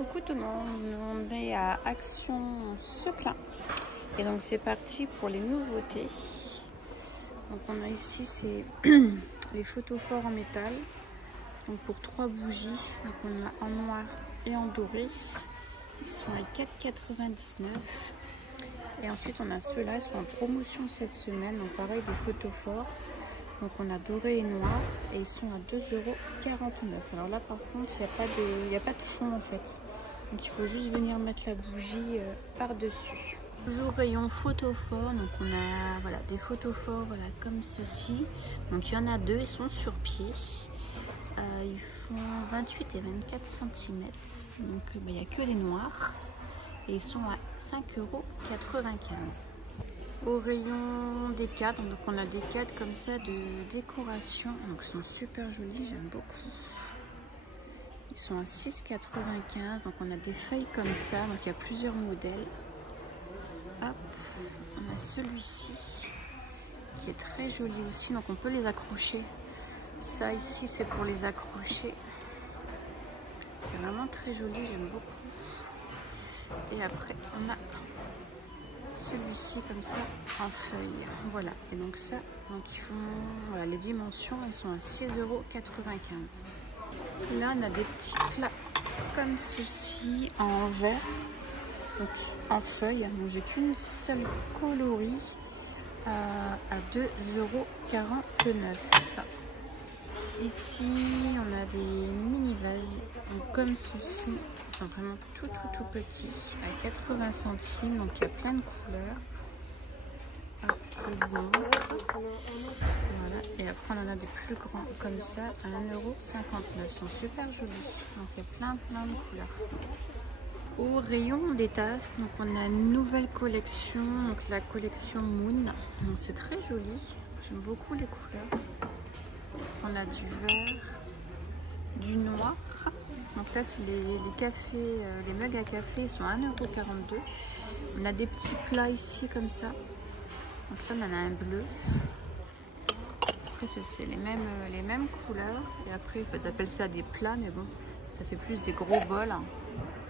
Coucou tout le monde, on est à Action Seclin et donc c'est parti pour les nouveautés. Donc on a ici c'est les photophores en métal, donc pour 3 bougies, donc on a en noir et en doré, ils sont à 4,99 €. Et ensuite on a ceux-là, ils sont en promotion cette semaine, donc pareil des photophores. Donc on a doré et noir et ils sont à 2,49 €. Alors là par contre il n'y a pas de fond en fait. Donc il faut juste venir mettre la bougie par-dessus. Toujours rayon photophore, donc on a voilà, des photophores voilà, comme ceci. Donc il y en a 2, ils sont sur pied. Ils font 28 et 24 cm. Donc il n'y a que les noirs. Et ils sont à 5,95 €. Au rayon des cadres, donc on a des cadres comme ça de décoration, donc ils sont super jolis, j'aime beaucoup. Ils sont à 6,95 €, donc on a des feuilles comme ça, donc il y a plusieurs modèles. Hop, on a celui-ci qui est très joli aussi, donc on peut les accrocher. Ça ici c'est pour les accrocher. C'est vraiment très joli, j'aime beaucoup. Et après on a celui-ci comme ça en feuille, voilà. Et donc ça, donc ils font voilà, les dimensions, elles sont à 6,95 €. Là on a des petits plats comme ceci en verre, donc en feuille. Donc j'ai qu'une seule coloris à 2,49 €. Ici on a des mini vases, donc comme ceci. Ils sont vraiment tout petits, à 80 centimes, donc il y a plein de couleurs. Hop, je vous montre. Voilà. Et après on en a des plus grands comme ça à 1,59 €. Ils sont super jolis, donc il y a plein de couleurs. Au rayon des tasses, donc on a une nouvelle collection, donc la collection Moon. Donc c'est très joli, j'aime beaucoup les couleurs. On a du vert, du noir. Donc là c'est les cafés, les mugs à café, ils sont à 1,42 €. On a des petits plats ici comme ça. Donc là on en a un bleu. Après c'est les mêmes couleurs. Et après ils appellent ça des plats, mais bon, ça fait plus des gros bols.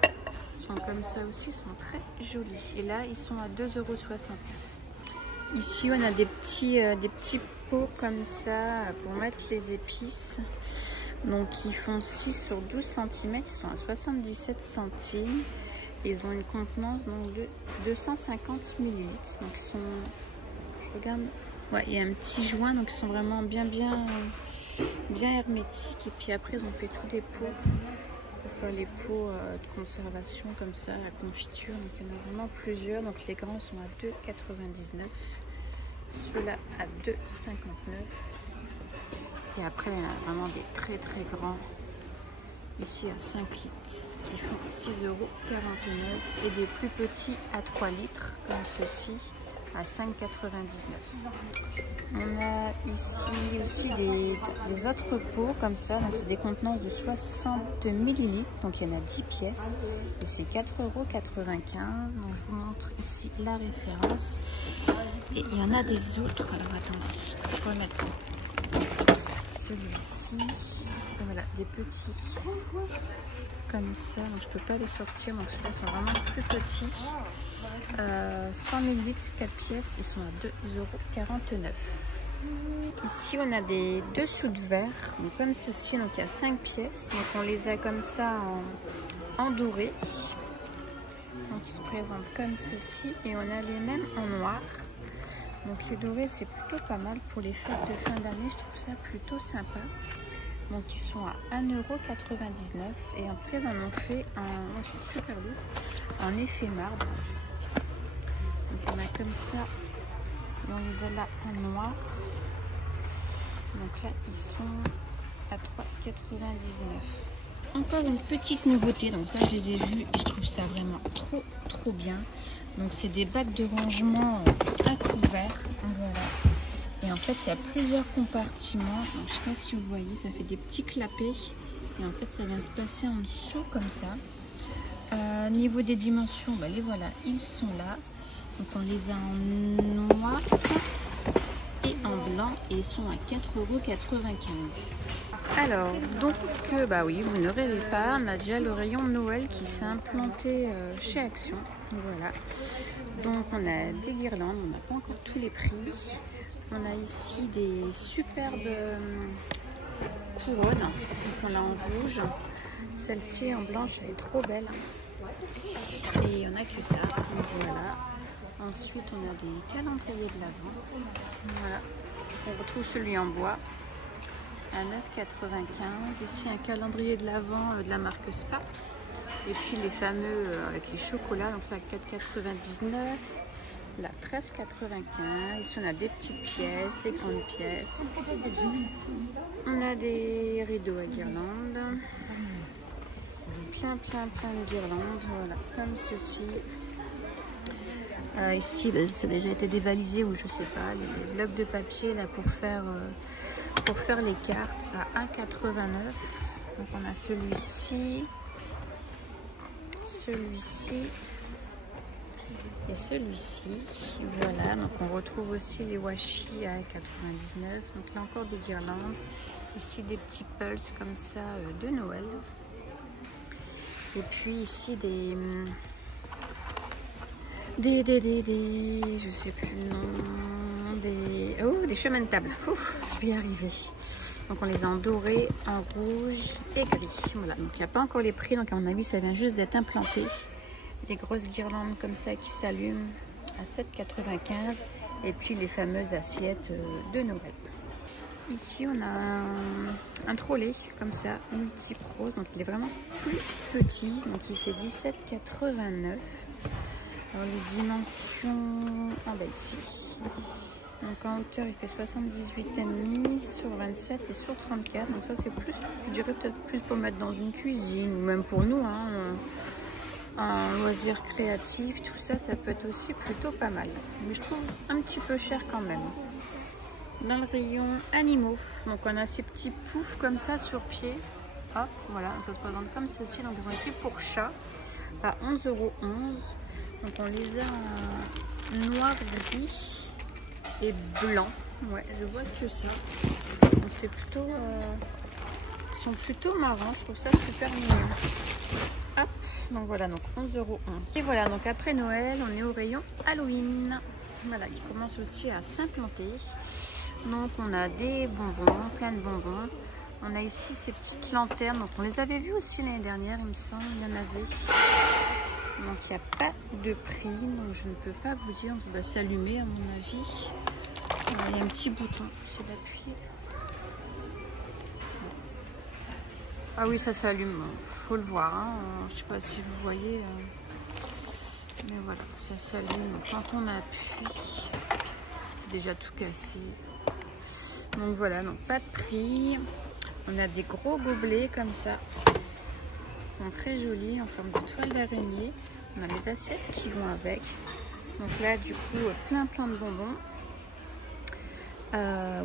Ils sont comme ça aussi, ils sont très jolis. Et là ils sont à 2,69 €. Ici on a des petits pots comme ça pour mettre les épices. Donc ils font 6 sur 12 cm, ils sont à 77 centimes. Et ils ont une contenance donc, de 250 ml. Donc ils sont, je regarde, ouais, il y a un petit joint, donc ils sont vraiment bien hermétiques. Et puis après ils ont fait tous des pots pour faire les pots de conservation comme ça, la confiture. Donc il y en a vraiment plusieurs. Donc les grands sont à 2,99 €. Ceux-là à 2,59 €. Et après, il y en a vraiment des très grands. Ici à 5 litres, qui font 6,49 € et des plus petits à 3 litres, comme ceux-ci, à 5,99 €. On a ici aussi des autres pots comme ça, donc c'est des contenances de 60 ml, donc il y en a 10 pièces, et c'est 4,95 €. Donc je vous montre ici la référence. Et il y en a des autres, alors attendez, je remette celui-ci. Et voilà, des petits comme ça, donc je peux pas les sortir, donc ceux-là sont vraiment plus petits. 100 ml, 4 pièces, ils sont à 2,49 €. Ici on a des dessous de verre, donc comme ceci, donc il y a 5 pièces, donc on les a comme ça en doré. Donc ils se présentent comme ceci, et on a les mêmes en noir. Donc les dorés c'est plutôt pas mal pour les fêtes de fin d'année, je trouve ça plutôt sympa. Donc ils sont à 1,99 € et après ils en ont fait ils sont super lourds, en effet marbre. Donc on a comme ça, et on les a là en noir. Donc là ils sont à 3,99 €. Encore une petite nouveauté, donc ça je les ai vus et je trouve ça vraiment trop bien. Donc c'est des bacs de rangement à couvert, voilà. Et en fait il y a plusieurs compartiments, donc, je ne sais pas si vous voyez, ça fait des petits clapets. Et en fait ça vient se placer en dessous comme ça. Niveau des dimensions, bah, les voilà, ils sont là. Donc on les a en noir et en blanc et ils sont à 4,95 €. Alors, donc, bah oui, vous ne rêvez pas, on a déjà le rayon Noël qui s'est implanté chez Action. Voilà. Donc, on a des guirlandes, on n'a pas encore tous les prix. On a ici des superbes couronnes. Donc, on l'a en rouge. Celle-ci en blanche, elle est trop belle. Et on n'a que ça. Donc, voilà. Ensuite, on a des calendriers de l'Avent. Voilà. On retrouve celui en bois à 9,95. Ici, un calendrier de l'Avent de la marque Spa. Et puis les fameux avec les chocolats, donc là 4,99, là 13,95. Ici on a des petites pièces, des grandes pièces. On a des rideaux à guirlandes. Plein de guirlandes, voilà, comme ceci. Ici, ça a déjà été dévalisé ou je sais pas, les blocs de papier là pour faire les cartes à 1,89. Donc on a celui-ci et celui-ci. Voilà, donc on retrouve aussi les washi à 99. Donc là encore des guirlandes. Ici des petits pulses comme ça de Noël. Et puis ici des je sais plus le nom, des chemins de table. Ouf, je vais y arriver. Donc on les a en doré, en rouge et gris. Voilà, donc il n'y a pas encore les prix, donc à mon avis ça vient juste d'être implanté. Des grosses guirlandes comme ça qui s'allument à 7,95. Et puis les fameuses assiettes de Noël. Ici on a un trolley comme ça, multi-pro, donc il est vraiment plus petit, donc il fait 17,89. Alors les dimensions, ici. Donc en hauteur il fait 78,5 sur 27 et sur 34. Donc ça c'est plus, je dirais peut-être plus pour mettre dans une cuisine ou même pour nous, hein, un loisir créatif, tout ça, ça peut être aussi plutôt pas mal. Mais je trouve un petit peu cher quand même. Dans le rayon animaux, donc on a ces petits poufs comme ça sur pied. Hop, voilà, ça se présente comme ceci. Donc ils ont été pour chat à 11,11 €. Donc on les a en noir, gris et blanc. Ouais, je vois que ça. C'est plutôt, ils sont plutôt marrants. Je trouve ça super mignon. Hop, donc voilà, donc 11,11 €. Et voilà, donc après Noël, on est au rayon Halloween. Voilà, qui commence aussi à s'implanter. Donc on a des bonbons, plein de bonbons. On a ici ces petites lanternes. Donc on les avait vues aussi l'année dernière, il me semble. Il y en avait. Donc il n'y a pas de prix. Donc je ne peux pas vous dire. Ça va s'allumer à mon avis. Il y a un petit bouton. J'essaie d'appuyer. Ah oui, ça s'allume. Faut le voir. Hein. Je ne sais pas si vous voyez. Mais voilà, ça s'allume. Donc quand on appuie, c'est déjà tout cassé. Donc voilà, donc pas de prix. On a des gros gobelets comme ça. Ils sont très jolis en forme de toile d'araignée. On a les assiettes qui vont avec. Donc là, du coup, plein de bonbons.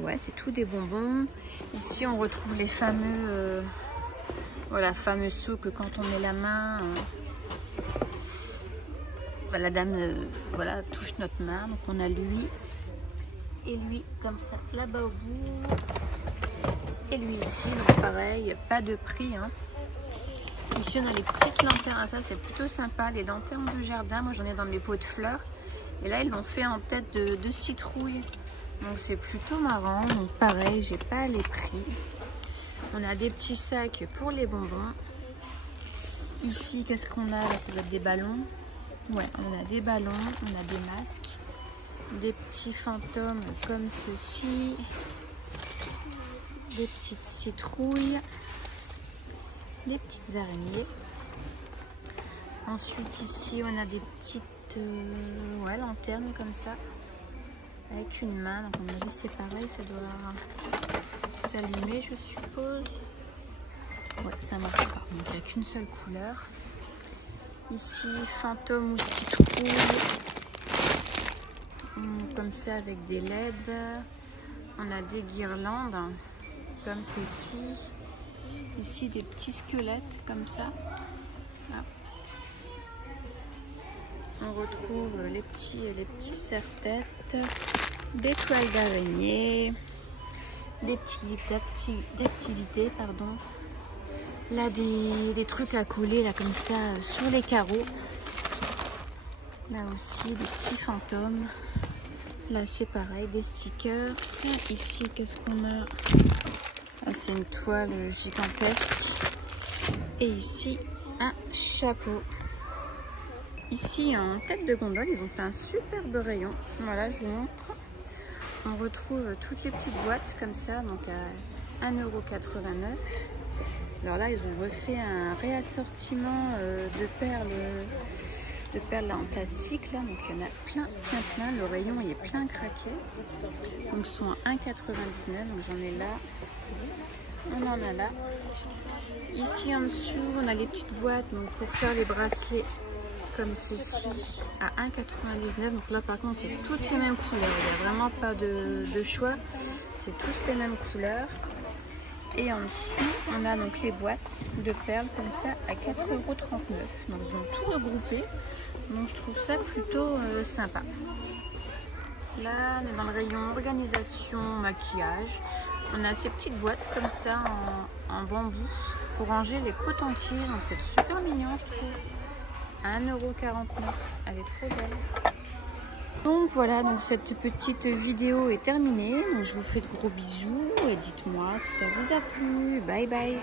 Ouais, c'est tout des bonbons. Ici, on retrouve les fameux, voilà, fameux seaux que quand on met la main, la dame, voilà, touche notre main. Donc on a lui. Et lui comme ça là-bas au bout, et lui ici, donc pareil, pas de prix, hein. Ici on a les petites lanternes, ah, ça c'est plutôt sympa, les lanternes de jardin. Moi j'en ai dans mes pots de fleurs et là ils l'ont fait en tête de citrouille, donc c'est plutôt marrant. Donc pareil, j'ai pas les prix. On a des petits sacs pour les bonbons. Ici qu'est-ce qu'on a là? Ça doit être des ballons. Ouais, on a des ballons, on a des masques, des petits fantômes comme ceci, des petites citrouilles, des petites araignées. Ensuite ici on a des petites ouais, lanternes comme ça avec une main. Donc à mon avis c'est pareil, ça doit s'allumer je suppose. Ouais, ça marche pas, donc il n'y a qu'une seule couleur. Ici fantôme ou citrouille comme ça avec des LED. On a des guirlandes comme ceci. Ici des petits squelettes comme ça. Là. On retrouve les petits serre-têtes, des toiles d'araignée, des petits livres d'activité, pardon. Là, des trucs à coller, là, comme ça, sur les carreaux. Là aussi, des petits fantômes. Là, c'est pareil, des stickers. Ici, qu'est-ce qu'on a? Ah, c'est une toile gigantesque. Et ici, un chapeau. Ici, en tête de gondole, ils ont fait un superbe rayon. Voilà, je vous montre. On retrouve toutes les petites boîtes comme ça, donc à 1,89 €. Alors là, ils ont refait un réassortiment de perles là, en plastique. Là. Donc il y en a plein. Le rayon il est plein craqué. Donc ils sont à 1,99 €. Donc j'en ai là. On en a là. Ici en dessous, on a les petites boîtes donc, pour faire les bracelets comme ceci à 1,99 €. Donc là par contre, c'est toutes les mêmes couleurs. Il n'y a vraiment pas de choix. C'est tous les mêmes couleurs. Et en dessous, on a donc les boîtes de perles comme ça à 4,39 €. Donc ils ont tout regroupé. Donc je trouve ça plutôt sympa. Là, on est dans le rayon organisation, maquillage. On a ces petites boîtes comme ça en bambou pour ranger les cotons-tiges. Donc c'est super mignon, je trouve. À 1,49 €. Elle est trop belle. Donc voilà, donc cette petite vidéo est terminée. Donc je vous fais de gros bisous et dites-moi si ça vous a plu. Bye bye.